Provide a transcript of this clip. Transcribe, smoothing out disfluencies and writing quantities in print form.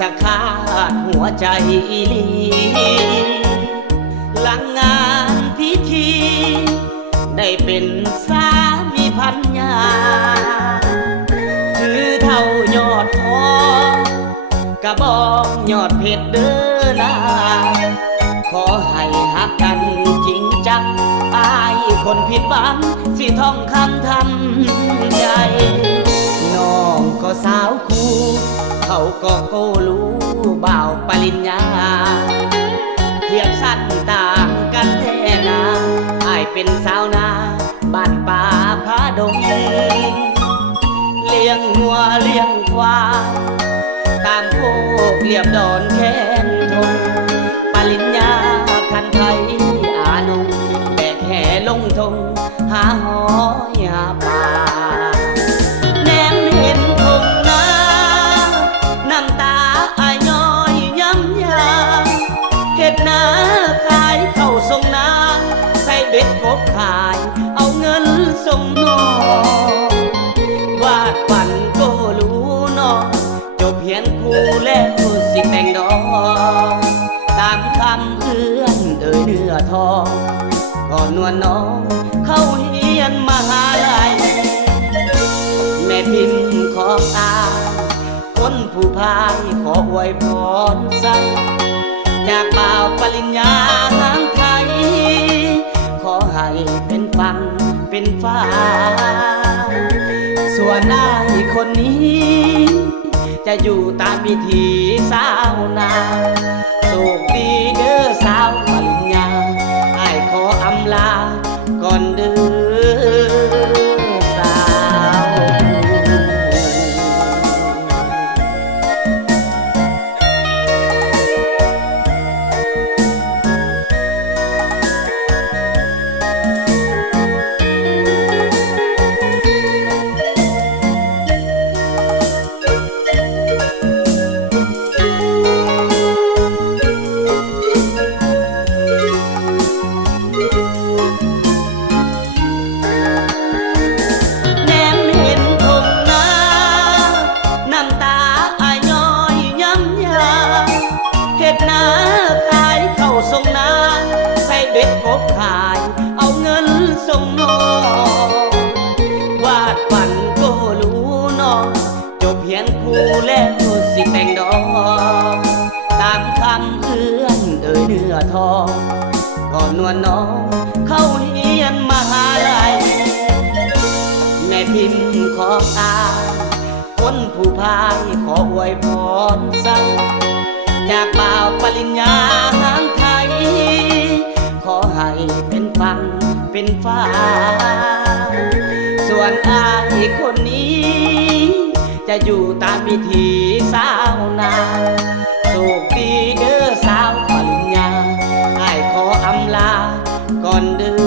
สะขาดหัวใจอีหลีหลังงานพิธีได้เป็นสามีพันยาถือเท่ายอดทองกระบอกยอดเพชรเด้อนาขอให้หักกันจริงจังอายคนผิดหวังสิท่องคำทำใจน้องก็สาวคู่เขาก็โกรู้บ่าวปริญญาเทียบสั้นต่างกันแท้นาอายเป็นสาวนาบ้านป่าพาดงเลี้ยงงัวเลี้ยงควายตามโคกเรียบดอนแค้นทงปริญญาคันไทยอานุแบกแห่ลงทงหาหอยหาปลาแนมเห็นทงนาน้ำตาอายย้อยย้ำยาเฮ็ดนาขายเข้าส่งนาใส่เบ็ดกบขายเอาเงินส่งน้องวาดฝันก็รู้น้องจบเพียนคู่แล้วสิแต่งดอกตามคำเอื้อนเนื้อทองก่อนนวลน้องเข้าเฮียนมหาลัยแม่พิมพ์ของอาคนผู้พายขออวยพรใส่จากบ่าวปริญญาทางไทยขอให้เป็นฟังเป็นฟ้าส่วนนายคนนี้จะอยู่ตามวิถีสาวนาโชคดีเด้อสาวปริญญาอ้ายขออำลาก่อนเด้อสาวส่งนาใส่เบ็ดกบขายเอาเงินส่งน้องวาดฝันก็รู้น้องจบเพียนคู่แล้วสิแต่งดอกตามคำเอื้อนเนื้อทองก่อนนวลน้องเข้าเฮียนมหาลัยแม่พิมพ์ของอาคนผู้พายขออวยพรใส่จากบ่าวปริญญาทางไทยขอให้เป็นฟังเป็นฟ้าส่วนอายคนนี้จะอยู่ตามวิถีสาวนาโชคดีเด้อสาวปริญญาอ้ายขออำลาก่อนเด้อ